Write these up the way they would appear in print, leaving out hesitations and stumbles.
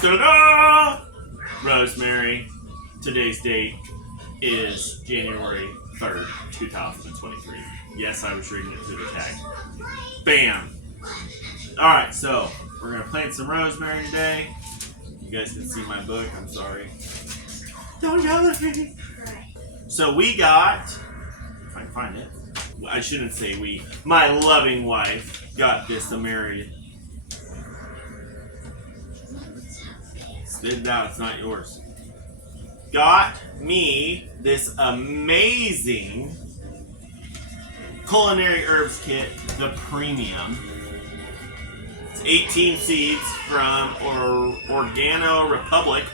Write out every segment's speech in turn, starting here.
Ta-da! Rosemary. Today's date is January 3rd, 2023. Yes, I was reading it through the tag. Bam! Alright, so we're going to plant some rosemary today. You guys can see my book. I'm sorry. Don't yell at me. So we got, if I can find it, I shouldn't say we, my loving wife got this American. Spit it out, it's not yours. Got me this amazing culinary herbs kit, the premium. It's 18 seeds from Organo Republic,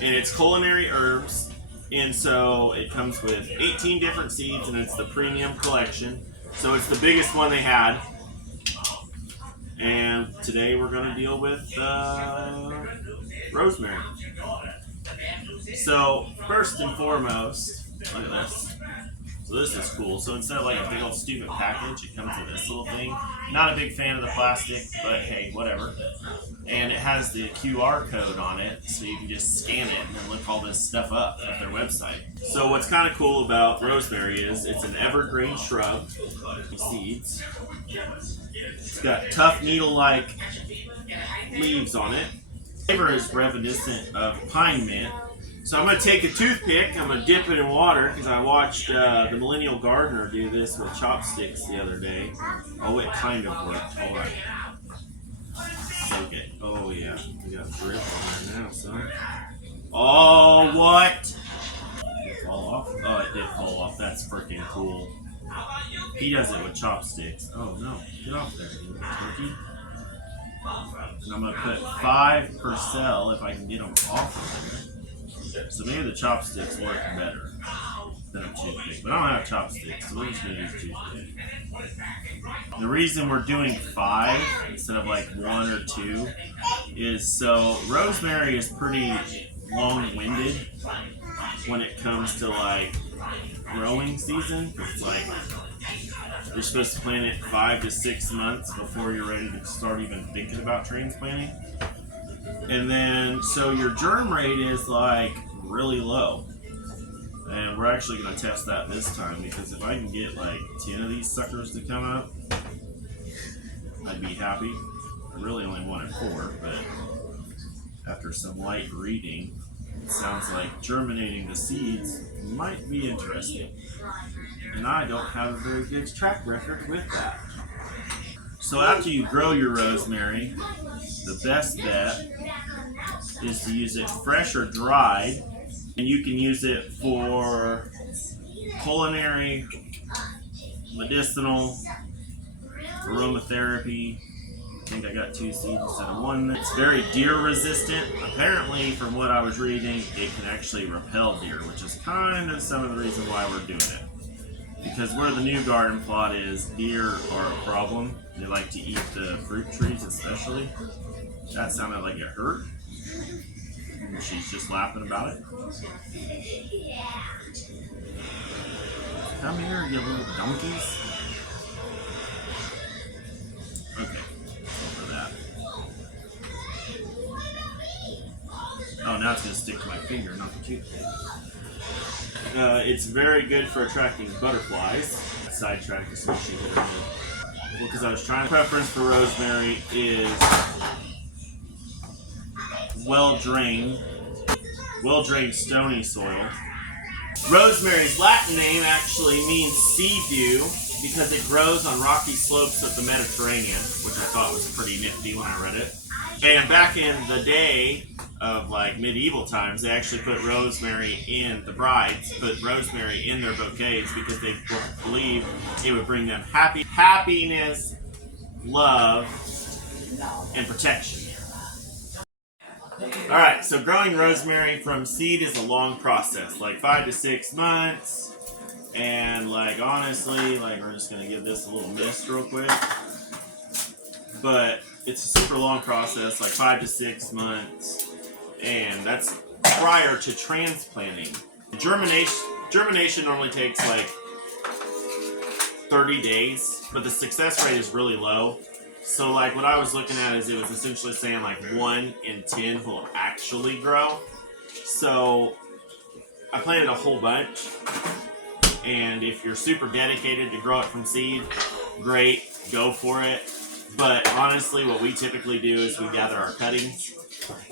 and it's culinary herbs. And so it comes with 18 different seeds, and it's the premium collection. So it's the biggest one they had. And today we're going to deal with rosemary. So first and foremost, look at this. So this is cool. So instead of like a big old stupid package, it comes with this little thing. Not a big fan of the plastic, but hey, whatever. And it has the QR code on it, so you can just scan it and then look all this stuff up at their website. So what's kind of cool about rosemary is it's an evergreen shrub. Seeds. It's got tough needle-like leaves on it. Flavor is reminiscent of pine mint. So I'm going to take a toothpick, I'm going to dip it in water, because I watched the Millennial Gardener do this with chopsticks the other day. Oh, it kind of worked. All right. Okay. Oh, yeah. We got drip on there now, son. Oh, what? Did it fall off? Oh, it did fall off. That's freaking cool. He does it with chopsticks. Oh, no. Get off there, you turkey. And I'm going to put 5 per cell if I can get them off of there. So maybe the chopsticks work better than a toothpick. But I don't have chopsticks, so we're just going to use toothpick. The reason we're doing 5 instead of like 1 or 2 is so rosemary is pretty long-winded when it comes to like growing season. It's like you're supposed to plant it 5 to 6 months before you're ready to start even thinking about transplanting. And then, so your germ rate is like really low. And we're actually going to test that this time, because if I can get like 10 of these suckers to come up, I'd be happy. I really only wanted 4, but after some light reading, it sounds like germinating the seeds might be interesting. And I don't have a very good track record with that. So after you grow your rosemary, the best bet is to use it fresh or dried, and you can use it for culinary, medicinal, aromatherapy. I think I got 2 seeds instead of 1. It's very deer resistant. Apparently, from what I was reading, it can actually repel deer, which is kind of some of the reason why we're doing it. Because where the new garden plot is, deer are a problem. They like to eat the fruit trees especially. That sounded like it hurt. And she's just laughing about it. Come here, you little donkeys. Okay, over that. Oh, now it's going to stick to my finger, not the toothpick. It's very good for attracting butterflies. Sidetrack is what she did. Well, because I was trying. Preference for rosemary is well-drained stony soil. Rosemary's Latin name actually means sea dew because it grows on rocky slopes of the Mediterranean, which I thought was pretty nifty when I read it. And back in the day of like medieval times, they actually put rosemary in, the brides put rosemary in their bouquets because they believed it would bring them happiness, love, and protection. Alright, so growing rosemary from seed is a long process, like 5 to 6 months. And like honestly, like we're just going to give this a little mist real quick. But it's a super long process, like 5 to 6 months. And that's prior to transplanting. Germination normally takes like 30 days, but the success rate is really low. So like what I was looking at is it was essentially saying like 1 in 10 will actually grow. So I planted a whole bunch, and if you're super dedicated to grow it from seed, great, go for it. But honestly, what we typically do is we gather our cuttings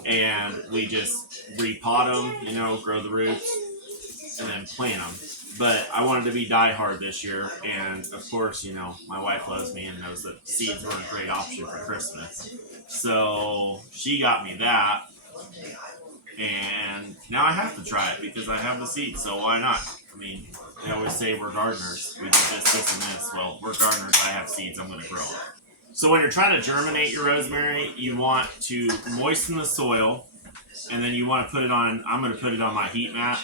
and we just repot them, you know, grow the roots, and then plant them. But I wanted to be diehard this year, and of course, you know, my wife loves me and knows that seeds were a great option for Christmas. So she got me that, and now I have to try it because I have the seeds, so why not? I mean, they always say we're gardeners. We do this, and this. Well, we're gardeners. I have seeds. I'm going to grow them. So when you're trying to germinate your rosemary, you want to moisten the soil, and then you want to put it on, I'm going to put it on my heat mat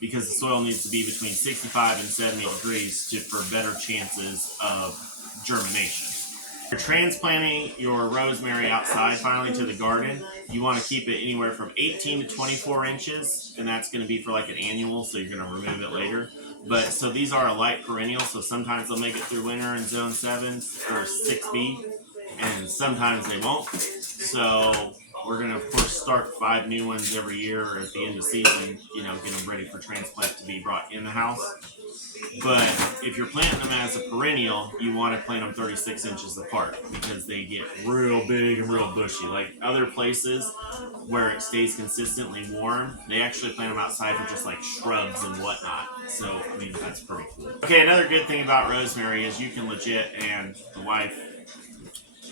because the soil needs to be between 65 and 70 degrees for better chances of germination. If you're transplanting your rosemary outside finally to the garden, you want to keep it anywhere from 18 to 24 inches, and that's going to be for like an annual, so you're going to remove it later. But so these are a light perennial, so sometimes they'll make it through winter in zone 7 or 6B, and sometimes they won't. So we're going to, of course, start 5 new ones every year at the end of season, you know, get them ready for transplant to be brought in the house. But if you're planting them as a perennial, you want to plant them 36 inches apart because they get real big and real bushy. Like other places where it stays consistently warm, they actually plant them outside for just like shrubs and whatnot. So, I mean, that's pretty cool. Okay, another good thing about rosemary is you can legit, and the wife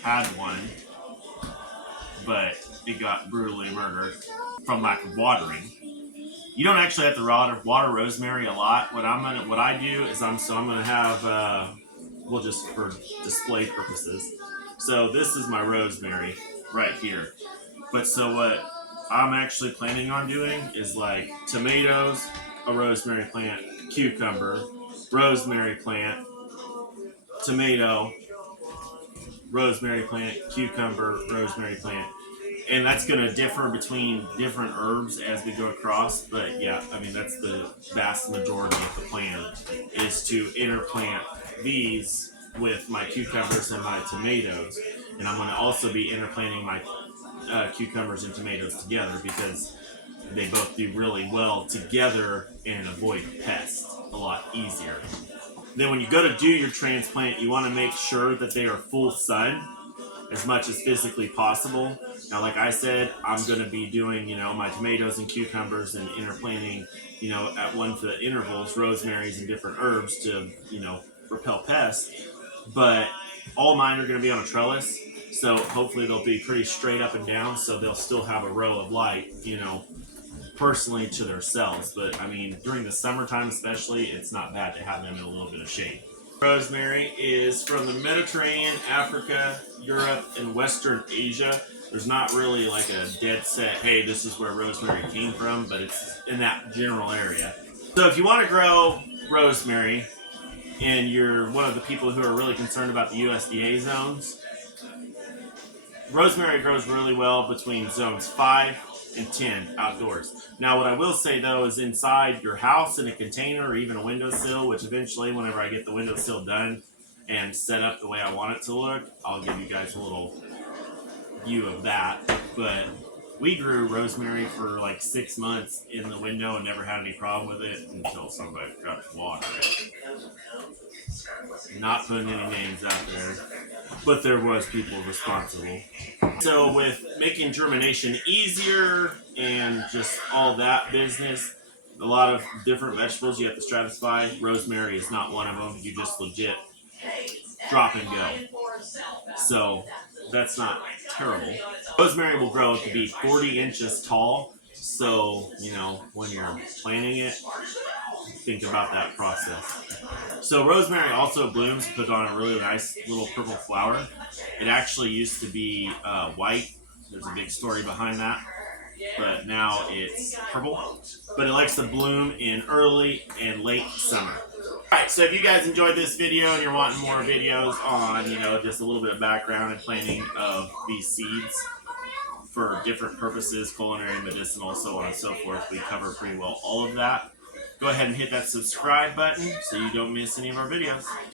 had one, but it got brutally murdered from lack of watering. You don't actually have to water rosemary a lot. What I do is I'm gonna have well, just for display purposes. So this is my rosemary right here. But so what I'm actually planning on doing is like tomatoes, a rosemary plant, cucumber, rosemary plant, tomato, rosemary plant, cucumber, rosemary plant. And that's going to differ between different herbs as we go across. But yeah, I mean, that's the vast majority of the plan is to interplant these with my cucumbers and my tomatoes. And I'm going to also be interplanting my cucumbers and tomatoes together because they both do really well together and avoid pests a lot easier. Then when you go to do your transplant, you want to make sure that they are full sun as much as physically possible. Now, like I said, I'm going to be doing, you know, my tomatoes and cucumbers and interplanting, you know, at 1 foot intervals, rosemaries and different herbs to, you know, repel pests. But all mine are going to be on a trellis, so hopefully they'll be pretty straight up and down, so they'll still have a row of light, you know, personally to their cells. But I mean, during the summertime especially, it's not bad to have them in a little bit of shade. Rosemary is from the Mediterranean, Africa, Europe, and Western Asia. There's not really like a dead set, hey, this is where rosemary came from, but it's in that general area. So if you want to grow rosemary and you're one of the people who are really concerned about the USDA zones, rosemary grows really well between zones 5 and 10 outdoors. Now, what I will say though is inside your house in a container or even a windowsill, which eventually, whenever I get the windowsill done and set up the way I want it to look, I'll give you guys a little view of that. But we grew rosemary for like 6 months in the window and never had any problem with it until somebody forgot to water it. Not putting any names out there, but there was people responsible. So with making germination easier and just all that business, a lot of different vegetables you have to stratify. Rosemary is not one of them. You just legit drop and go. So that's not terrible. Rosemary will grow to be 40 inches tall. So, you know, when you're planting it, think about that process. So rosemary also blooms, puts on a really nice little purple flower. It actually used to be white. There's a big story behind that. But now it's purple. But it likes to bloom in early and late summer. Alright, so if you guys enjoyed this video and you're wanting more videos on, you know, just a little bit of background and planting of these seeds for different purposes, culinary, medicinal, so on and so forth, we cover pretty well all of that. Go ahead and hit that subscribe button so you don't miss any of our videos.